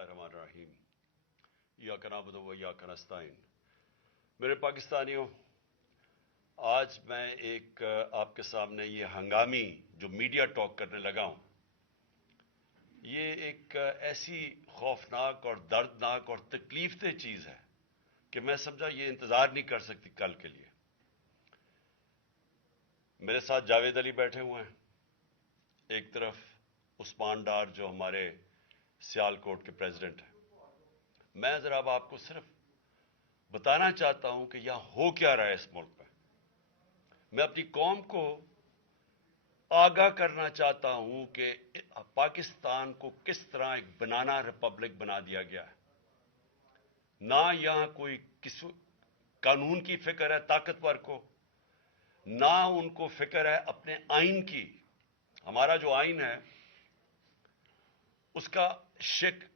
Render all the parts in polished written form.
बिस्मिल्लाहिर्रहमानिर्रहीम इय्याका नअबुदु व इय्याका नस्तईन। मेरे पाकिस्तानियों, आज मैं एक आपके सामने ये हंगामी जो मीडिया टॉक करने लगा हूं, ये एक ऐसी खौफनाक और दर्दनाक और तकलीफदेह चीज है कि मैं समझा ये इंतजार नहीं कर सकती कल के लिए। मेरे साथ जावेद अली बैठे हुए हैं, एक तरफ उस्मान डार जो हमारे सियालकोट के प्रेसिडेंट हैं। मैं जरा अब आपको सिर्फ बताना चाहता हूं कि यहां हो क्या रहा है इस मुल्क में। मैं अपनी कौम को आगाह करना चाहता हूं कि पाकिस्तान को किस तरह एक बनाना रिपब्लिक बना दिया गया है। ना यहां कोई किसी कानून की फिक्र है ताकतवर को, ना उनको फिक्र है अपने आइन की। हमारा जो आइन है उसका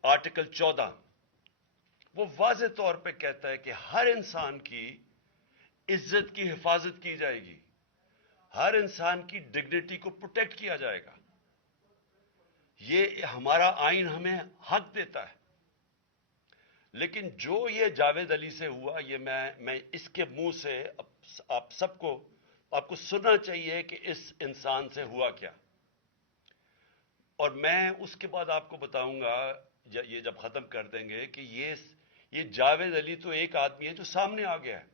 आर्टिकल 14 वो वाज़ेह तौर पे कहता है कि हर इंसान की इज्जत की हिफाजत की जाएगी, हर इंसान की डिग्निटी को प्रोटेक्ट किया जाएगा। ये हमारा आइन हमें हक देता है। लेकिन जो ये जावेद अली से हुआ, ये मैं इसके मुंह से आप सबको आपको सुनना चाहिए कि इस इंसान से हुआ क्या। और मैं उसके बाद आपको बताऊंगा, ये जब खत्म कर देंगे, कि ये जावेद अली तो एक आदमी है जो सामने आ गया है।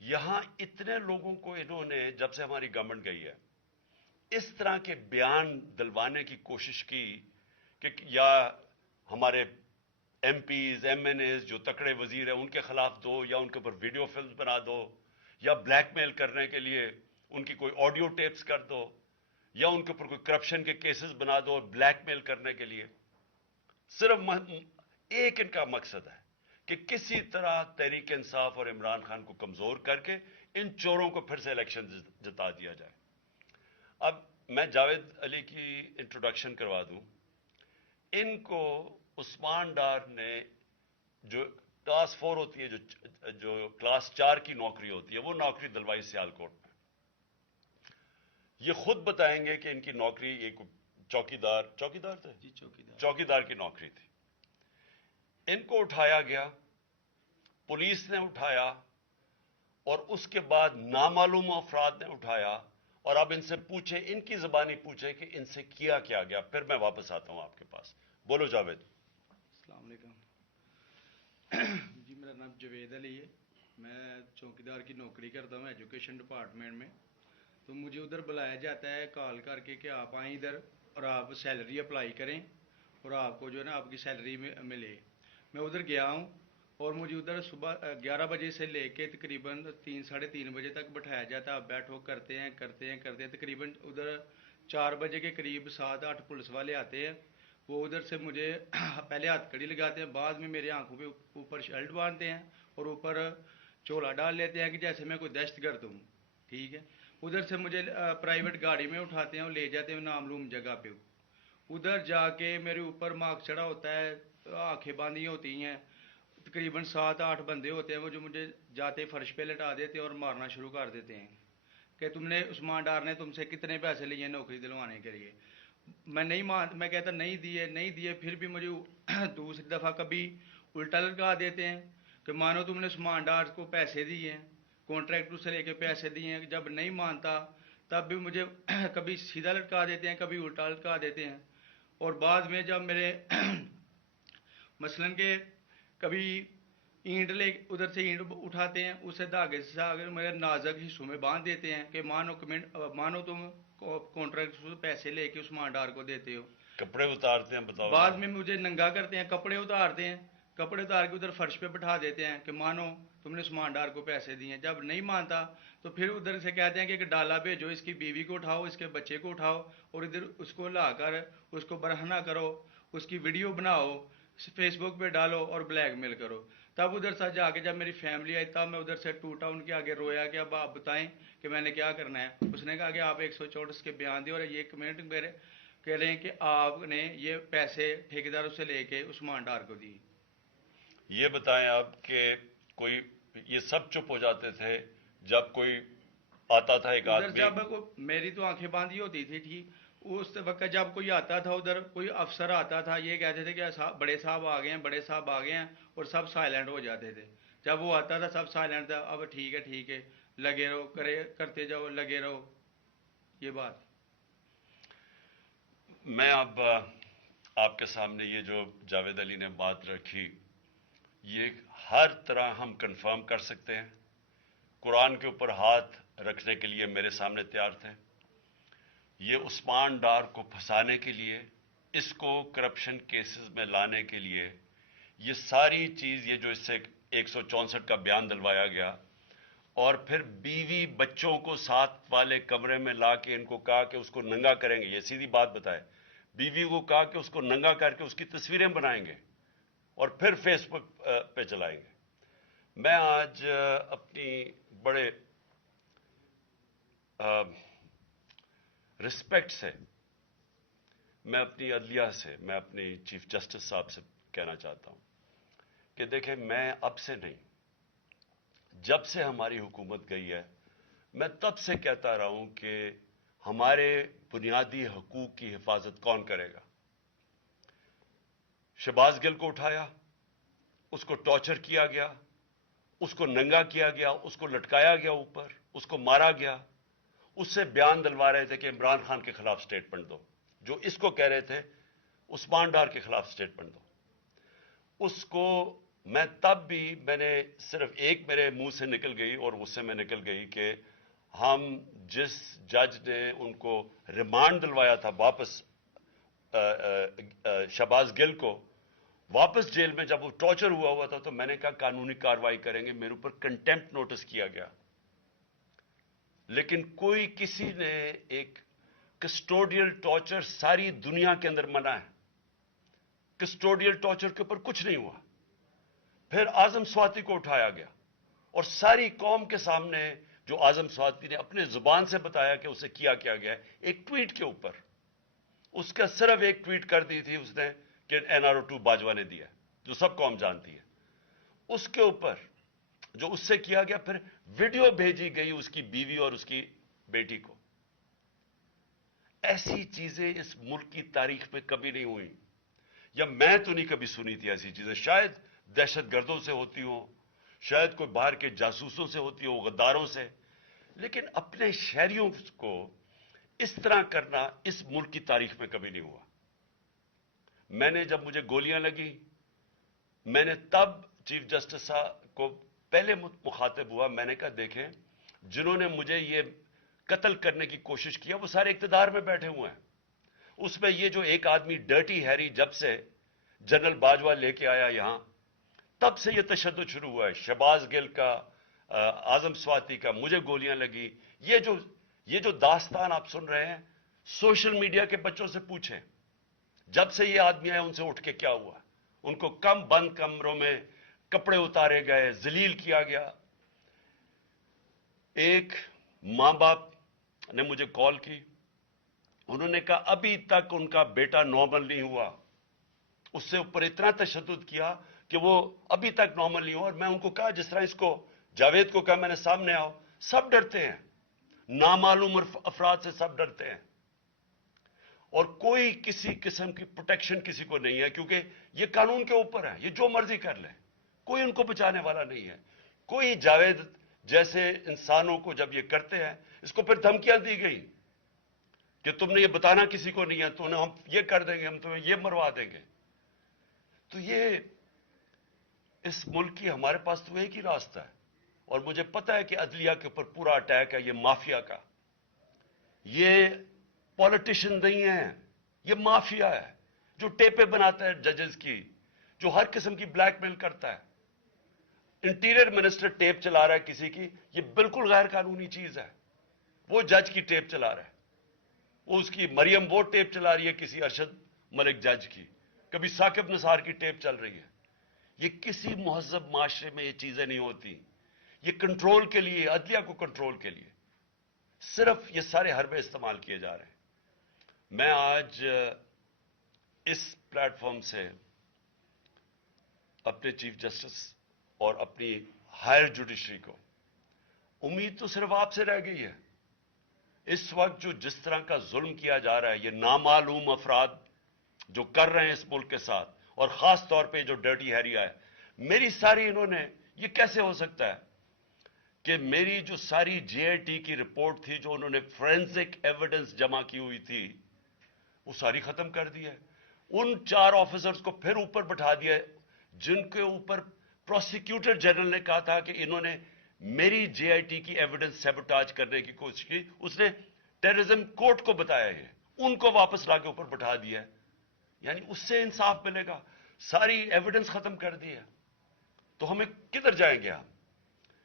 यहां इतने लोगों को इन्होंने, जब से हमारी गवर्नमेंट गई है, इस तरह के बयान दिलवाने की कोशिश की कि या हमारे एमपीज एमएनएज जो तकड़े वजीर हैं उनके खिलाफ दो, या उनके ऊपर वीडियो फिल्म बना दो, या ब्लैकमेल करने के लिए उनकी कोई ऑडियो टेप्स कर दो, या उनके ऊपर कोई करप्शन के केसेस बना दो ब्लैकमेल करने के लिए। सिर्फ एक इनका मकसद है कि किसी तरह तहरीक इंसाफ और इमरान खान को कमजोर करके इन चोरों को फिर से इलेक्शन जिता दिया जाए। अब मैं जावेद अली की इंट्रोडक्शन करवा दूं। इनको उस्मान डार ने, जो क्लास 4 होती है, जो क्लास 4 की नौकरी होती है, वो नौकरी दिलवाई सियालकोट में। ये खुद बताएंगे कि इनकी नौकरी एक चौकीदार थे जी, चौकीदार की नौकरी थी। इनको उठाया गया, पुलिस ने उठाया, और उसके बाद नामालूम अफराद ने उठाया, और अब इनसे पूछे, इनकी जुबानी पूछे कि इनसे किया क्या गया। फिर मैं वापस आता हूं आपके पास। बोलो जावेद। अस्सलाम वालेकुम जी, मेरा नाम जावेद अली है। मैं चौकीदार की नौकरी करता हूँ एजुकेशन डिपार्टमेंट में। तो मुझे उधर बुलाया जाता है कॉल करके कि आप आएँ इधर और आप सैलरी अप्लाई करें और आपको जो है ना आपकी सैलरी मिले। मैं उधर गया हूँ और मुझे उधर सुबह 11 बजे से लेके तकरीबन 3 साढ़े 3 बजे तक बैठाया जाता है। आप बैठो, करते हैं तकरीबन उधर 4 बजे के करीब 7-8 पुलिस वाले आते हैं। वो उधर से मुझे पहले हथकड़ी लगाते हैं, बाद में मेरे आंखों पे ऊपर शर्ट बांधते हैं और ऊपर चोला डाल लेते हैं कि जैसे मैं कोई दहशतगर्द हूँ। ठीक है। उधर से मुझे प्राइवेट गाड़ी में उठाते हैं और ले जाते हैं नामलूम जगह पे। उधर जाके मेरे ऊपर मार्क्स चढ़ा होता है, आंखें बांधी होती हैं। तकरीबन 7-8 बंदे होते हैं वो जो मुझे जाते फर्श पे लटा देते हैं और मारना शुरू कर देते हैं कि तुमने, उस्मान डार ने तुमसे कितने पैसे लिए नौकरी दिलवाने के लिए। मैं कहता नहीं दिए। फिर भी मुझे दूसरी दफ़ा कभी उल्टा लटका देते हैं कि मानो तुमने उस्मान डार को पैसे दिए हैं, कॉन्ट्रैक्टर से लेके पैसे दिए हैं। जब नहीं मानता तब भी मुझे कभी सीधा लटका देते हैं, कभी उल्टा लटका देते हैं। और बाद में जब मेरे मसलन के कभी ईंट ले उधर से ईंट उठाते हैं, उसे धागे से मेरे नाजुक हिस्सों में बांध देते हैं कि मानो तुम कॉन्ट्रैक्ट से पैसे लेके उस्मान डार को देते हो। कपड़े उतारते हैं, बताओ। बाद में मुझे नंगा करते हैं, कपड़े उतारते हैं, कपड़े उतार के उधर फर्श पे बिठा देते हैं कि मानो तुमने उस्मान डार को पैसे दिए। जब नहीं मानता तो फिर उधर से कहते हैं कि एक डाला भेजो, इसकी बीवी को उठाओ, इसके बच्चे को उठाओ और इधर उसको लाकर उसको बरहना करो, उसकी वीडियो बनाओ, फेसबुक पे डालो और ब्लैकमेल करो। तब उधर से जाके जब मेरी फैमिली आई तब मैं उधर से टूटा, उनके आगे रोया कि अब आप बताएं कि मैंने क्या करना है। उसने कहा कि आप 124 के बयान दिए और ये कमेंट मेरे कह रहे हैं कि आपने ये पैसे ठेकेदारों से लेके उस्मान डार को दिए। ये बताएं आप कि कोई, ये सब चुप हो जाते थे जब कोई आता था एक आदमी? जब मेरी तो आंखें बांधी होती थी, ठीक, اس وقت جب کوئی آتا تھا ادھر، کوئی افسر آتا تھا، یہ کہتے تھے کہ بڑے صاحب آ گئے ہیں، بڑے صاحب آ گئے ہیں، اور سب سائلنٹ ہو جاتے تھے. جب وہ آتا تھا سب سائلنٹ تھا. اب ٹھیک ہے لگے رہو، کرتے جاؤ، لگے رہو. یہ بات. میں اب آپ کے سامنے یہ جو جاوید علی نے بات رکھی، یہ ہر طرح ہم کنفرم کر سکتے ہیں. قرآن کے اوپر ہاتھ رکھنے کے لیے میرے سامنے تیار تھے. یہ عثمان ڈار کو پھنسانے کے لیے، اس کو کرپشن کیسز میں لانے کے لیے، یہ ساری چیز، یہ جو اس سے 164 کا بیان دلوایا گیا، اور پھر بیوی بچوں کو ساتھ والے کمرے میں لا کے ان کو کہا کہ اس کو ننگا کریں گے. یہ سیدھی بات بتائے، بیوی کو کہا کہ اس کو ننگا کر کے اس کی تصویریں بنائیں گے اور پھر فیس بک پہ چلائیں گے. میں آج اپنی بڑے رسپیکٹ سے، میں اپنی عدلیہ سے، میں اپنی چیف جسٹس صاحب سے کہنا چاہتا ہوں کہ دیکھیں، میں اب سے نہیں، جب سے ہماری حکومت گئی ہے، میں تب سے کہتا رہا ہوں کہ ہمارے بنیادی حقوق کی حفاظت کون کرے گا. شہباز گل کو اٹھایا، اس کو ٹارچر کیا گیا، اس کو ننگا کیا گیا، اس کو لٹکایا گیا اوپر، اس کو مارا گیا. اس سے بیان دلوا رہے تھے کہ عمران خان کے خلاف سٹیٹمنٹ دو، جو اس کو کہہ رہے تھے عثمان ڈار کے خلاف سٹیٹمنٹ دو. اس کو میں نے صرف ایک میرے منہ سے نکل گئی اور اس سے میں نکل گئی کہ ہم جس جج نے ان کو ریمانڈ دلوایا تھا واپس، شہباز گل کو واپس جیل میں، جب وہ ٹارچر ہوا تھا، تو میں نے کہا قانونی کارروائی کریں گے. میرے اوپر کنٹیمپٹ نوٹس کیا گیا، لیکن کسی نے ایک کسٹوڈیل ٹارچر ساری دنیا کے اندر منع ہے، کسٹوڈیل ٹارچر کے اوپر کچھ نہیں ہوا. پھر اعظم سواتی کو اٹھایا گیا اور ساری قوم کے سامنے جو اعظم سواتی نے اپنے زبان سے بتایا کہ اسے کیا گیا ہے، ایک ٹویٹ کے اوپر، اس کا صرف ایک ٹویٹ کر دی تھی اس نے کہ NRO2 باجوہ نے دیا، جو سب قوم جانتی ہے. اس کے اوپر جو اس سے کیا گیا، پھر ویڈیو بھیجی گئی اس کی بیوی اور اس کی بیٹی کو. ایسی چیزیں اس ملک کی تاریخ میں کبھی نہیں ہوئی، یا میں تو نہیں کبھی سنی تھی ایسی چیزیں. شاید دہشت گردوں سے ہوتی ہوں، شاید کوئی باہر کے جاسوسوں سے ہوتی ہو، غداروں سے، لیکن اپنے شہریوں کو اس طرح کرنا اس ملک کی تاریخ میں کبھی نہیں ہوا. میں نے جب مجھے گولیاں لگی، میں نے تب چیف جسٹس صاحب کو پہلے مخاطب ہوا. میں نے کہا دیکھیں، جنہوں نے مجھے یہ قتل کرنے کی کوشش کیا وہ سارے اقتدار میں بیٹھے ہوئے ہیں. اس میں یہ جو ایک آدمی ڈرٹی ہیری جب سے جنرل باجوہ لے کے آیا یہاں، تب سے یہ تشدد شروع ہوا ہے. شہباز گل کا، اعظم سواتی کا، مجھے گولیاں لگی. یہ جو داستان آپ سن رہے ہیں، سوشل میڈیا کے بچوں سے پوچھیں، جب سے یہ آدمی آئے ان سے اٹھ کے کیا ہوا. ان کو بند کمروں میں کپڑے اتارے گئے، ذلیل کیا گیا. ایک ماں باپ نے مجھے کال کی، انہوں نے کہا ابھی تک ان کا بیٹا نارمل نہیں ہوا. اس سے اوپر اتنا تشدد کیا کہ وہ ابھی تک نارمل نہیں ہوا. اور میں ان کو کہا، جس طرح اس کو جاوید کو کہا میں نے سامنے آؤ، سب ڈرتے ہیں، نامعلوم افراد سے سب ڈرتے ہیں، اور کوئی کسی قسم کی پروٹیکشن کسی کو نہیں ہے، کیونکہ یہ قانون کے اوپر ہے، یہ جو مرضی کر لیں، کوئی ان کو بچانے والا نہیں ہے. کوئی جاوید جیسے انسانوں کو جب یہ کرتے ہیں، اس کو پھر دھمکیاں دی گئی کہ تم نے یہ بتانا کسی کو نہیں ہے، تو ہم یہ کر دیں گے، ہم تمہیں یہ مروا دیں گے. تو یہ اس ملک کی ہمارے پاس تو ایک ہی راستہ ہے، اور مجھے پتا ہے کہ عدلیہ کے اوپر پورا اٹیک ہے یہ مافیا کا. یہ پولیٹیشین نہیں ہے، یہ مافیا ہے جو ٹیپیں بناتا ہے ججز کی، جو ہر قسم کی بلیک میل کرتا ہے. انٹیریئر منسٹر ٹیپ چلا رہا ہے کسی کی، یہ بالکل غیر قانونی چیز ہے. وہ جج کی ٹیپ چلا رہا ہے، وہ اس کی مریم وہ ٹیپ چلا رہی ہے کسی ارشد ملک جج کی، کبھی ثاقب نثار کی ٹیپ چل رہی ہے. یہ کسی مہذب معاشرے میں یہ چیزیں نہیں ہوتی. یہ کنٹرول کے لیے، عدلیہ کو کنٹرول کے لیے صرف یہ سارے حربے استعمال کیے جا رہے ہیں. میں آج اس پلیٹ فارم سے اپنے چیف جسٹس اور اپنی ہائر جوڈیشری کو، امید تو صرف آپ سے رہ گئی ہے इस वक्त जो जिस तरह का जुल्म किया जा रहा है, ये नामालूम अफराद जो कर रहे हैं इस मुल्क के साथ, और खास तौर पे जो डर्टी हैरिया है, मेरी सारी इन्होंने, ये कैसे हो सकता है कि मेरी जो सारी जेआईटी की रिपोर्ट थी, जो उन्होंने फोरेंसिक एविडेंस जमा की हुई थी, वो सारी खत्म कर दी है। उन 4 ऑफिसर्स को फिर ऊपर बैठा दिया जिनके ऊपर प्रोसिक्यूटर जनरल ने कहा था कि इन्होंने मेरी जेआईटी की एविडेंस सैबोटाज करने की कोशिश की। उसने टेररिज्म कोर्ट को बताया है, उनको वापस लाके ऊपर बैठा दिया है। यानी उससे इंसाफ मिलेगा? सारी एविडेंस खत्म कर दी है, तो हमें किधर जाएंगे हम?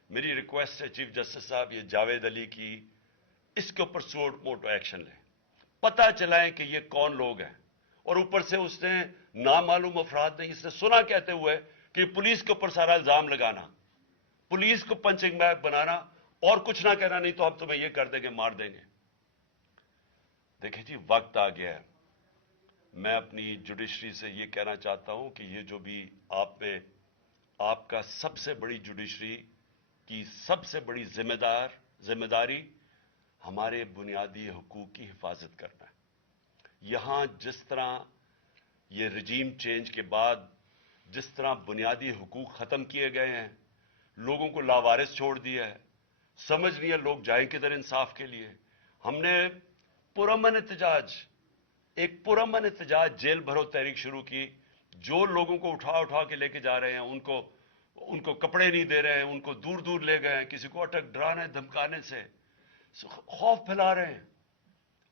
मेरी रिक्वेस्ट है चीफ जस्टिस साहब, ये जावेद अली की, इसके ऊपर सोड मोटो एक्शन लें, पता चलाएं कि ये कौन लोग हैं। और ऊपर से उसने नामालूम अफराद ने इसने सुना कहते हुए कि पुलिस के ऊपर सारा इल्जाम लगाना, पुलिस को पंचिंग बैग बनाना, और कुछ ना कहना, नहीं तो हम तुम्हें ये कर देंगे, मार देंगे। देखिए जी, वक्त आ गया है। मैं अपनी जुडिशरी से ये कहना चाहता हूं कि ये जो भी आप में, आपका सबसे बड़ी जुडिशरी की सबसे बड़ी जिम्मेदारी हमारे बुनियादी हुकूक की हिफाजत करना है। यहां जिस तरह ये रजीम चेंज के बाद जिस तरह बुनियादी हुकूक खत्म किए गए हैं, लोगों को लावारिस छोड़ दिया है, समझ नहीं है लोग जाएं किधर इंसाफ के लिए। हमने एक पुरअमन एहतजाज जेल भरो तहरीक शुरू की। जो लोगों को उठा उठा के लेके जा रहे हैं, उनको कपड़े नहीं दे रहे हैं, उनको दूर दूर ले गए हैं, किसी को अटक डराने धमकाने से खौफ फैला रहे हैं।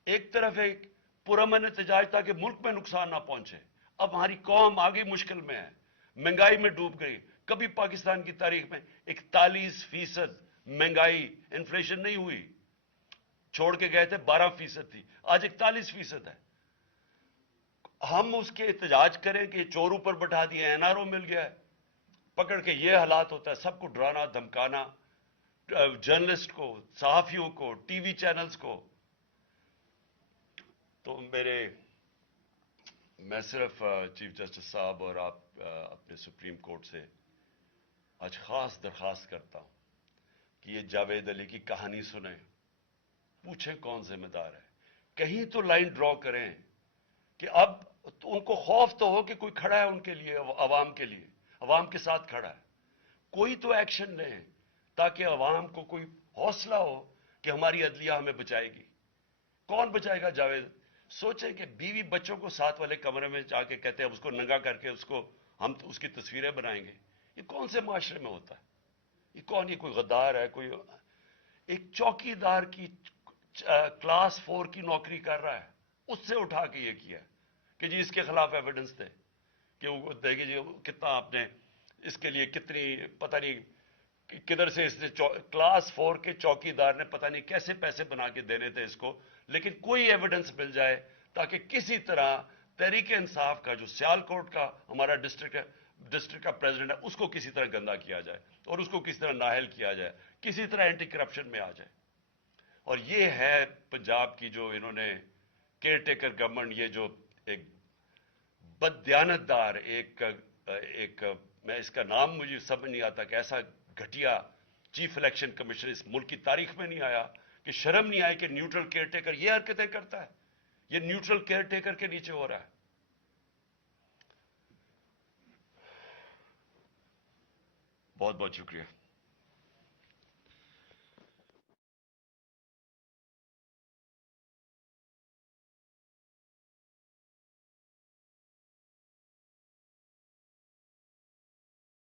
एक तरफ एक पुरअमन एहतजाज ताकि मुल्क में नुकसान ना पहुंचे। अब हमारी कौम आगे मुश्किल में है, महंगाई में डूब गई। कभी पाकिस्तान की तारीख में 41% महंगाई, इन्फ्लेशन नहीं हुई। छोड़ के गए थे 12% थी, आज 41% है। हम उसके एहतजाज करें कि चोर ऊपर बैठा दिए, एनआरओ मिल गया है, पकड़ के ये हालात होता है। सबको डराना धमकाना, जर्नलिस्ट को, सहाफियों को, टीवी चैनल्स को। तो मैं सिर्फ चीफ जस्टिस साहब और आप अपने सुप्रीम कोर्ट से आज खास दरखास्त करता हूं कि ये जावेद अली की कहानी सुने, पूछें कौन जिम्मेदार है, कहीं तो लाइन ड्रॉ करें कि अब तो उनको खौफ तो हो कि कोई खड़ा है उनके लिए, अवाम के लिए, अवाम के साथ खड़ा है। कोई तो एक्शन लें ताकि अवाम को कोई हौसला हो कि हमारी अदलिया हमें बचाएगी। कौन बचाएगा जावेद? सोचें कि बीवी बच्चों को साथ वाले कमरे में जाके कहते हैं उसको नंगा करके हम तो उसकी तस्वीरें बनाएंगे। ये कौन से माशरे में होता है? ये कौन? ये कोई गद्दार है? कोई एक चौकीदार की क्लास 4 की नौकरी कर रहा है, उससे उठा के ये किया कि जी इसके खिलाफ एविडेंस दे, कि वो देगी जी कितना आपने इसके लिए कितनी, पता नहीं किधर से इसने क्लास 4 के चौकीदार ने पता नहीं कैसे पैसे बना के देने थे इसको, लेकिन कोई एविडेंस मिल जाए ताकि किसी तरह तहरीक इंसाफ का जो सियालकोट का हमारा डिस्ट्रिक्ट का प्रेसिडेंट है, उसको किसी तरह गंदा किया जाए और उसको किसी तरह नाअहल किया जाए, किसी तरह एंटी करप्शन में आ जाए। और ये है पंजाब की जो इन्होंने केयर टेकर गवर्नमेंट, ये जो एक बददियानतदार मैं इसका नाम मुझे समझ नहीं आता कि ऐसा घटिया चीफ इलेक्शन कमिश्नर इस मुल्क की तारीख में नहीं आया, कि शर्म नहीं आई कि न्यूट्रल केयर टेकर ये हरकतें करता है। ये न्यूट्रल केयर टेकर के नीचे हो रहा है। बहुत बहुत शुक्रिया।